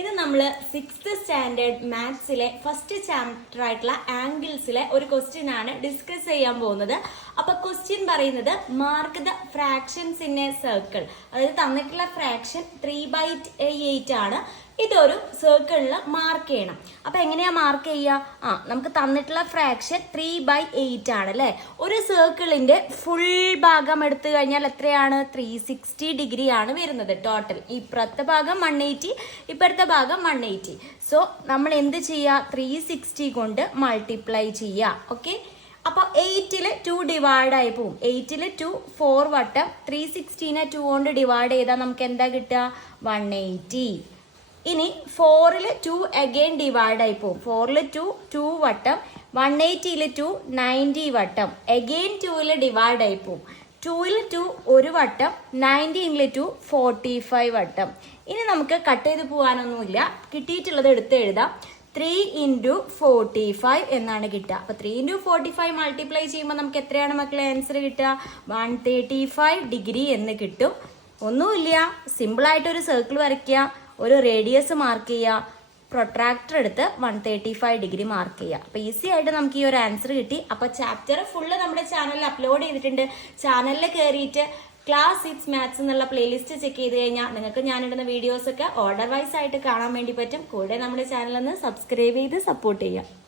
ഇത് നമ്മൾ 6th standard മാത്സിലെ first chapter ആയിട്ടുള്ള ആംഗിൾസിലെ ഒരു ക്വസ്റ്റ്യൻ ആണ് ഡിസ്കസ് ചെയ്യാൻ പോകുന്നത്. അപ്പൊ ക്വസ്റ്റ്യൻ പറയുന്നത് mark the fractions in A circle. അതായത് തന്നിട്ടുള്ള ഫ്രാക്ഷൻ 3/8 ആണ്. ഇതൊരു സർക്കിളിൽ മാർക്ക് ചെയ്യണം. അപ്പൊ എങ്ങനെയാ മാർക്ക് ചെയ്യുക? നമുക്ക് തന്നിട്ടുള്ള ഫ്രാക്ഷൻ 3/8 ആണ് അല്ലെ. ഒരു സർക്കിളിന്റെ ഫുൾ ഭാഗം എടുത്തു കഴിഞ്ഞാൽ എത്രയാണ്? 360 ഡിഗ്രി ആണ് വരുന്നത് ടോട്ടൽ. ഇപ്പുറത്തെ ഭാഗം 180, ഇപ്പുറത്തെ ഭാഗം 180. സോ നമ്മൾ എന്ത് ചെയ്യുക? 360 കൊണ്ട് മൾട്ടിപ്ലൈ ചെയ്യുക. ഓക്കെ, അപ്പൊ 8ൽ 2 ഡിവൈഡ് ആയി പോവും. 8ൽ 2 4 വട്ടം 360നെ 2 കൊണ്ട് ഡിവൈഡ് ചെയ്താൽ നമുക്ക് എന്താ കിട്ടുക? 180. ഇനി 4ൽ 2 അഗെയിൻ ഡിവൈഡ് ആയി പോകും. 4ൽ 2 വട്ടം, 180ൽ 2 90 വട്ടം, അഗെയിൻ 2ൽ ഡിവൈഡ് ആയി പോകും. 2ൽ 2 ഒരു വട്ടം, 19ൽ 2 45 വട്ടം. ഇനി നമുക്ക് കട്ട് ചെയ്ത് പോകാനൊന്നുമില്ല, കിട്ടിയിട്ടുള്ളത് എടുത്ത് എഴുതാം. 3 × 45 എന്നാണ് കിട്ടുക. അപ്പൊ 3 × 45 മൾട്ടിപ്ലൈ ചെയ്യുമ്പോൾ നമുക്ക് എത്രയാണ് മക്കളെ ആൻസർ കിട്ടുക? 135 ഡിഗ്രി എന്ന് കിട്ടും. ഒന്നുമില്ല, സിമ്പിൾ ആയിട്ട് ഒരു സർക്കിൾ വരയ്ക്കുക, ഒരു റേഡിയസ് മാർക്ക് ചെയ്യുക, പ്രൊട്രാക്ടർ എടുത്ത് 135 ഡിഗ്രി മാർക്ക് ചെയ്യുക. അപ്പൊ ഈസി ആയിട്ട് നമുക്ക് ഈ ഒരു ആൻസർ കിട്ടി. അപ്പൊ ചാപ്റ്റർ ഫുള്ള് നമ്മുടെ ചാനലിൽ അപ്ലോഡ് ചെയ്തിട്ടുണ്ട്. ചാനലിൽ കയറിയിട്ട് ക്ലാസ് 6 മാത്സ് എന്നുള്ള പ്ലേലിസ്റ്റ് ചെക്ക് ചെയ്ത് കഴിഞ്ഞാൽ നിങ്ങൾക്ക് ഞാനിടുന്ന വീഡിയോസ് ഒക്കെ ഓർഡർ വൈസ് ആയിട്ട് കാണാൻ വേണ്ടി പറ്റും. കൂടെ നമ്മുടെ ചാനൽ ഒന്ന് സബ്സ്ക്രൈബ് ചെയ്ത് സപ്പോർട്ട് ചെയ്യുക.